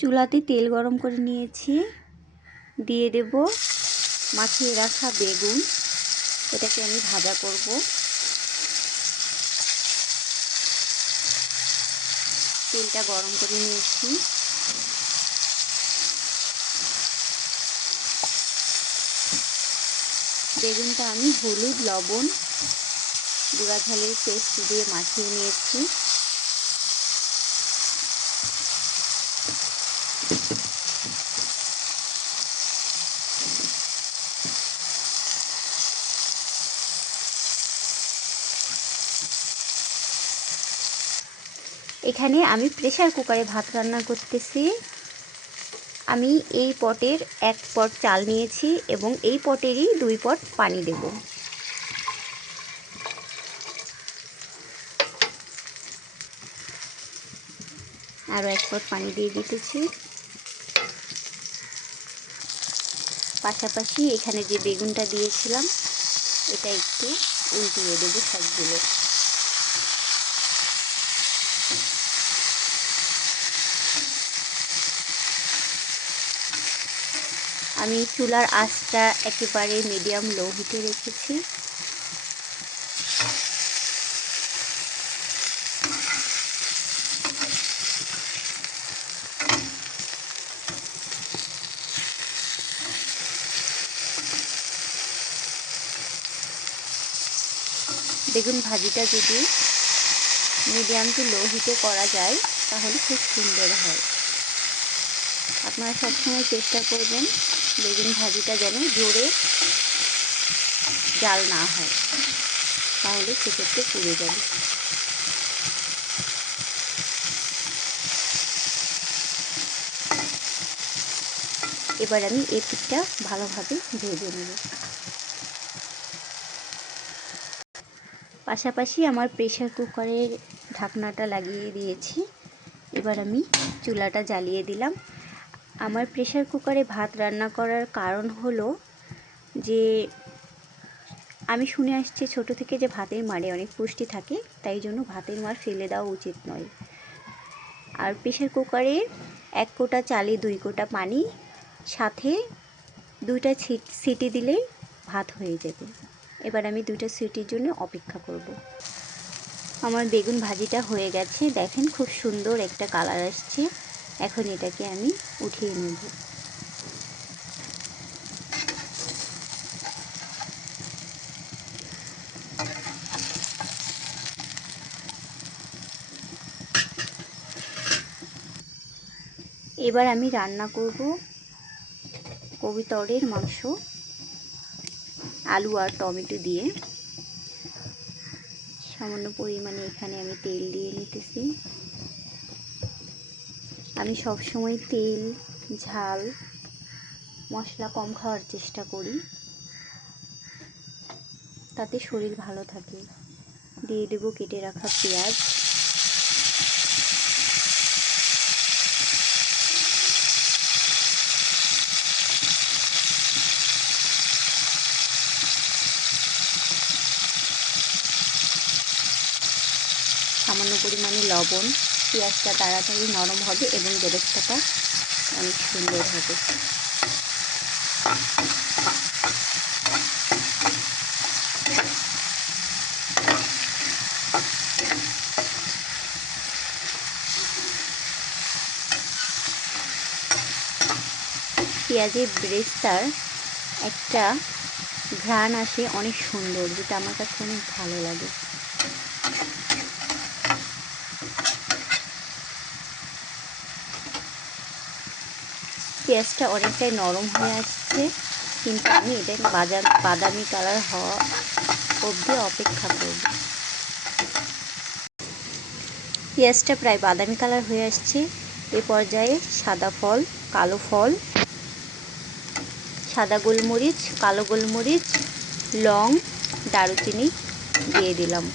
চুলাতে তেল গরম করে নিয়েছি, দিয়ে দেব মাখিয়ে রাখা বেগুন। এটাকে আমি ভাজা করব। তেলটা গরম করে নিয়েছি। বেগুনটা আমি হলুদ, লবণ, গুঁড়া ঝালের পেস্ট দিয়ে মাখিয়ে নিয়েছি। এখানে আমি প্রেসার কুকারে ভাত রান্না করতেছি। আমি এই পটের 1 পট চাল নিয়েছি এবং এই পটেরই 2 পট পানি দেব। আরও 1 পট পানি দিয়ে দিতেছি। পাশাপাশি এখানে যে বেগুনটা দিয়েছিলাম এটা একটু উল্টিয়ে দেব সবগুলো। আমি চুলার আঁচটা একেবারে মিডিয়াম লো হিটে রেখেছি। বেগুন ভাজিটা যদি মিডিয়াম টু লো হিটে করা যায় তাহলে খুব সুন্দর হয়। আপনারা সবসময় চেষ্টা করবেন বেগুন ভাজিটা যেন জোরে জাল না হয়, তাহলে সেক্ষেত্রে পুড়ে যাবে। এবার আমি এই পিঠটা ভালোভাবে ভেজে নেব। পাশাপাশি আমার প্রেসার কুকারের ঢাকনাটা লাগিয়ে দিয়েছি। এবার আমি চুলাটা জ্বালিয়ে দিলাম। আমার প্রেসার কুকারে ভাত রান্না করার কারণ হলো যে আমি শুনে আসছি ছোট থেকে যে ভাতের মারে অনেক পুষ্টি থাকে, তাই জন্য ভাতের মার ফেলে দেওয়া উচিত নয়। আর প্রেসার কুকারে 1 কোটা চালে 2 কোটা পানি, সাথে 2টা সিটি দিলেই ভাত হয়ে যাবে। এবার আমি 2টা সিটির জন্য অপেক্ষা করব। আমার বেগুন ভাজিটা হয়ে গেছে, দেখেন খুব সুন্দর একটা কালার আসছে। এখন এটাকে আমি উঠিয়ে নেব। এবার আমি রান্না করব কবুতরের মাংস আলু আর টমেটো দিয়ে। সামান্য পরিমাণে এখানে আমি তেল দিয়ে নিতেছি। আমি সবসময় তেল, ঝাল, মশলা কম খাওয়ার চেষ্টা করি, তাতে শরীর ভালো থাকে। দিয়ে দেব কেটে রাখা পেঁয়াজ। সামান্য পরিমাণে লবণ। পেঁয়াজটা তাড়াতাড়ি নরম হবে এবং বেরেস্তাটা অনেক সুন্দর হবে। পেঁয়াজের বেরেস্তার একটা ঘ্রাণ আসে অনেক সুন্দর, যেটা আমার কাছে অনেক ভালো লাগে। পেঁয়াজটা অনেকটাই নরম হয়ে আসছে, কিন্তু আমি এটা বাদামি কালার হওয়া অবধি অপেক্ষা করব। পেঁয়াজটা প্রায় বাদামি কালার হয়ে আসছে। এ পর্যায়ে সাদা ফল, কালো ফল, সাদা গোলমরিচ, কালো গোলমরিচ, লং, দারুচিনি দিয়ে দিলাম।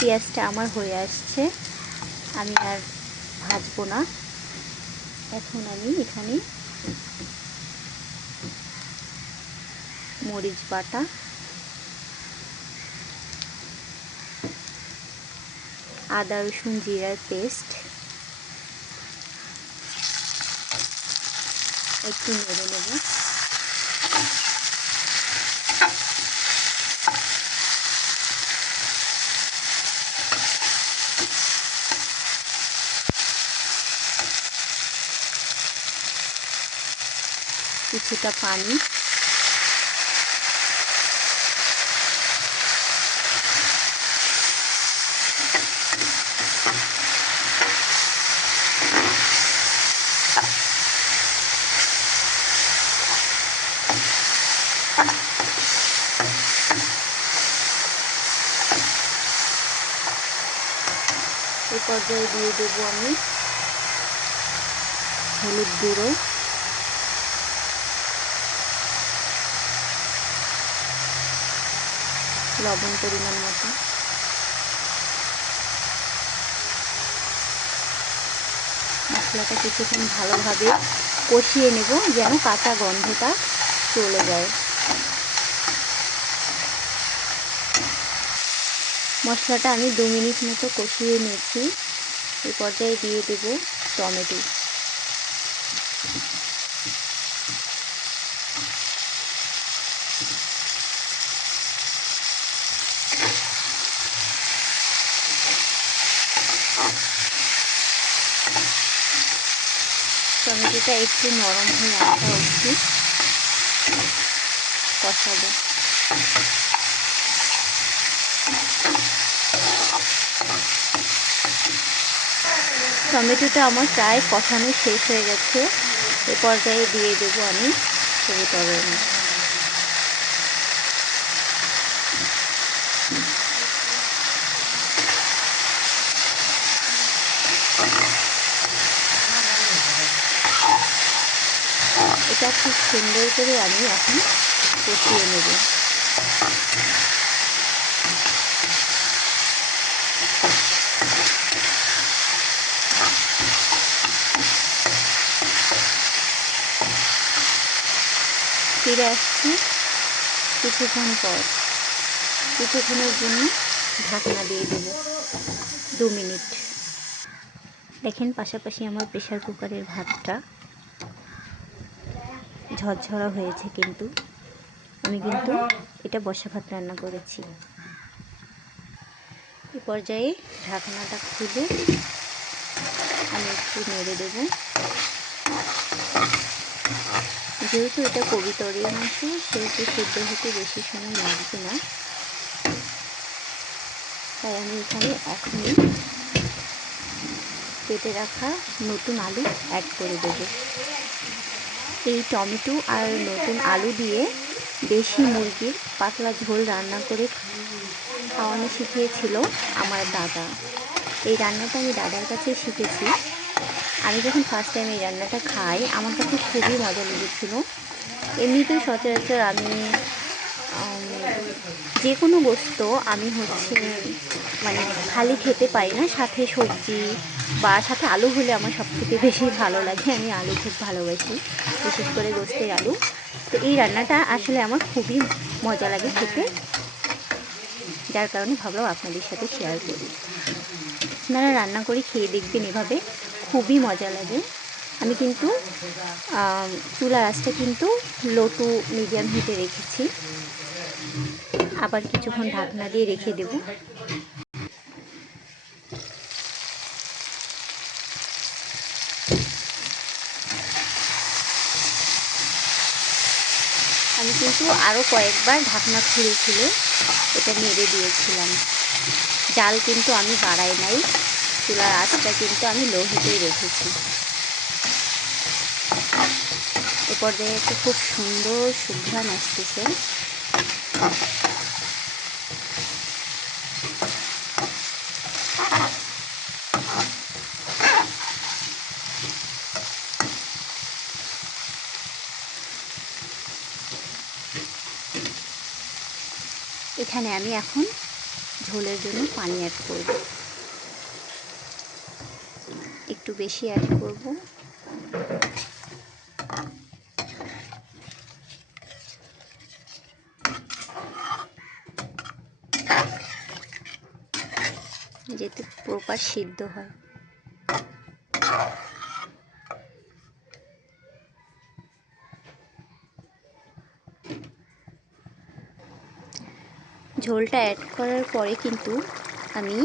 পেঁয়াজটা আমার হয়ে আসছে, আমি আর ভাজবো না। এখন আমি এখানে মরিচ বাটা, আদা রসুন জিরার পেস্ট, একটু নেড়ে নেব। কিছুটা পানি, এই পর্যায়ে দিয়ে দেবো আমি হলুদ গুঁড়ো, লবণ পরিমাণ মতো, মশলাটা কিছুক্ষণ ভালোভাবে কষিয়ে নেব যেন কাঁচা গন্ধটা চলে যায়। মশলাটা আমি 2 মিনিট মতো কষিয়ে নিয়েছি। এই পর্যায়ে দিয়ে দেব টমেটো। টমেটোটা একটু নরম হয়ে আসা অবধি কষাবো। টমেটোটা আমার প্রায় কষানো শেষ হয়ে গেছে। এ পর্যায়ে দিয়ে দেবো আমি কবুতর মাছ। এটা খুব সুন্দর করে আমি এখন কষিয়ে নেব। ফিরে আসছি কিছুক্ষণের জন্য ঢাকনা দিয়ে দেব 2 মিনিট। দেখেন পাশাপাশি আমার প্রেসার কুকারের ভাতটা ঝরঝরা হয়েছে, কিন্তু আমি এটা বসা ভাত রান্না করেছি। এই পর্যায়ে ঢাকনাটা খুলে আমি একটু নেড়ে দেব। যেহেতু এটা কবুতরের মাংস, সেহেতু সেদ্ধ হতে বেশি সময় লাগবে না, তাই আমি এখানে এখনই কেটে রাখা নতুন আলু অ্যাড করে দেব। এই টমেটো আর নতুন আলু দিয়ে দেশি মুরগির পাতলা ঝোল রান্না করে খাওয়ানো শিখিয়েছিল আমার দাদা। এই রান্নাটা আমি দাদার কাছে শিখেছি। আমি যখন ফার্স্ট টাইম এই রান্নাটা খাই, আমার কাছে খুবই মজা লেগেছিল। এমনিতেই সচরাচর আমি যে কোনো গোস্ত আমি মানে খালি খেতে পারি না, সাথে সবজি বা সাথে আলু হলে আমার সবথেকে বেশি ভালো লাগে। আমি আলু খুব ভালোবাসি, বিশেষ করে গোস্তের আলু। তো এই রান্নাটা আসলে আমার খুবই মজা লাগে খেতে, যার কারণে ভাবলাম আপনাদের সাথে শেয়ার করি। আপনারা রান্না করে খেয়ে দেখবেন, এভাবে খুবই মজা লাগে। আমি চুলার আঁচটা লো টু মিডিয়াম হিটে রেখেছি। আবার কিছুক্ষণ ঢাকনা দিয়ে রেখে দেব। আমি আরও কয়েকবার ঢাকনা খুলে এটা নেড়ে দিয়েছিলাম। জাল আমি বাড়াই নাই, চুলার আঁচটা আমি লো হিটেই রেখেছি। এ পর্যায়ে একটা খুব সুন্দর সুঘ্রাণ আসতেছে। এখানে আমি এখন ঝোলের জন্য পানি অ্যাড করব, একটু বেশি অ্যাড করব। যাতে প্রপার সিদ্ধ হয়। ঝোলটা অ্যাড করার পরে কিন্তু আমি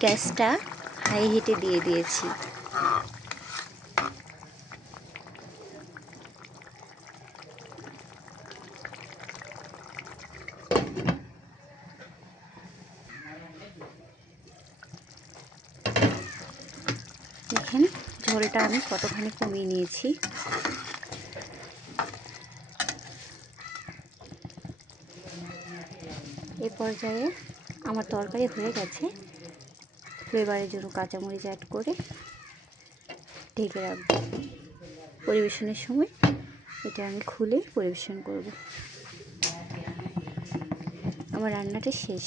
গ্যাসটা হাই হিটে দিয়ে দিয়েছি। দেখেন ঝোলটা আমি কতখানি কমিয়ে নিয়েছি। এ পর্যায়ে আমার তরকারি হয়ে গেছে। ফ্লেভারের জন্য কাঁচামরিচ অ্যাড করে ঢেকে রাখবো। পরিবেশনের সময় এটা আমি খুলে পরিবেশন করব। আমার রান্নাটা শেষ।